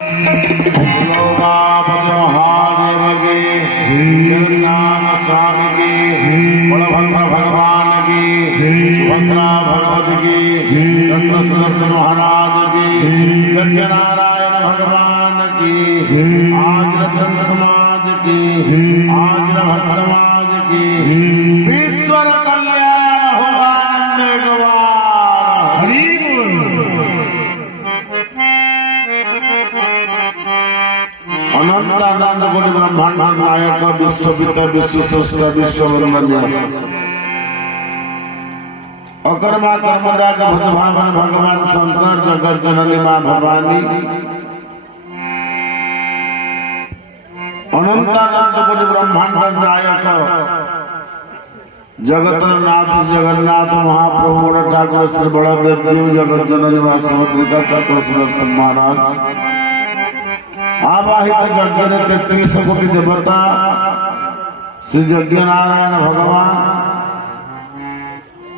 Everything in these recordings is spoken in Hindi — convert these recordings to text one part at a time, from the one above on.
महादेव की जगन्नाथ स्वामी की बलभद्र भगवान की सुभद्रा भगवती की चंद्र सुदर्शन महाराज की सत्यनारायण भगवान की आर्य संत समाज की आर्य भक्त समाज की ईश्वर कल्याण हो आनंद गवार हरि बोल। अनंतानंद कोटि ब्रह्मांड नायक विश्व पिता विश्व श्रेष्ठ विश्व वंदनीय अकर्मा कर्मदा का भगवान भगवान शंकर जगत जननी मां भवानी अनंतानंद कोटि ब्रह्मांड नायक जगत नाथ जगन्नाथ महाप्रभु ठाकुर श्री बलदेव देव जगत जननी मां समुद्रिका ठाकुर सुदर्शन महाराज आवाहित यज्ञ 33 कोटि देवता श्री यज्ञ नारायण भगवान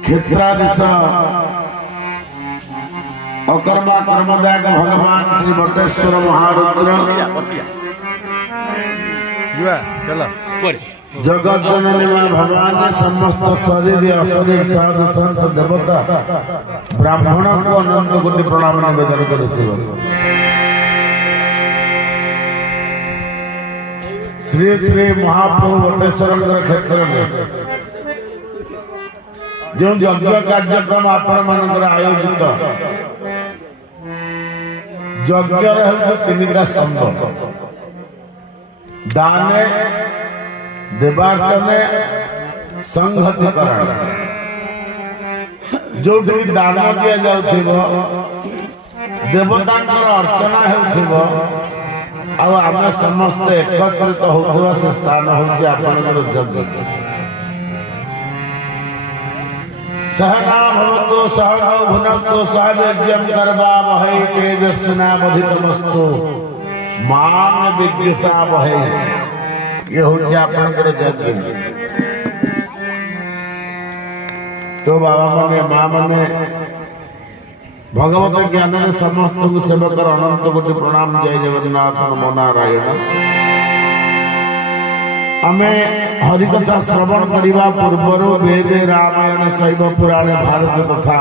क्षेत्राधीश अकर्मा कर्मदायक भगवान श्री बटेश्वर महारुद्र जगत जननी मां भवानी समस्त शरीर अशरीर साधु संत देवता ब्राह्मण को अनंत कोटि प्रणाम निवेदन कर श्री श्री महाप्रभु बटेश्वर क्षेत्र में जो यज्ञ कार्यक्रम आपण मानकर आयोजित यज्ञ तीनटा स्तंभ दाने देवार्चने संहतिकरण जो दान दि जाउथिबो देवतांकर अर्चना हेउथिबो आम समस्ते एकत्रित होता से स्थान हूँ आपंकर यज्ञ सहना भवतु सहनौ भुनक्तु सह वीर्यं करवावहै तेजस्विनावधीतमस्तु मां विद्विषावहै। ये हूँ आपंकर यज्ञ। तो बाबा माने माँ माने भगवत ज्ञान समस्त सेवक अनंत कोटि प्रणाम जय जगन्नाथ नमो नारायण। आमे हरिकथा श्रवण करने पूर्वर वेदे रामायण शैव पुराणे भारत तथा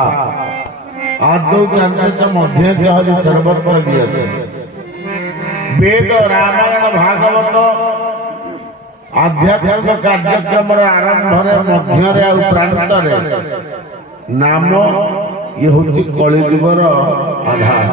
आदौ जानते मध्य हरि सर्वत्र गीयते वेद रामायण भागवत आध्यात्मिक कार्यक्रम आरंभ मध्य प्रांत नाम ये हूँ कलिजुगर आधार।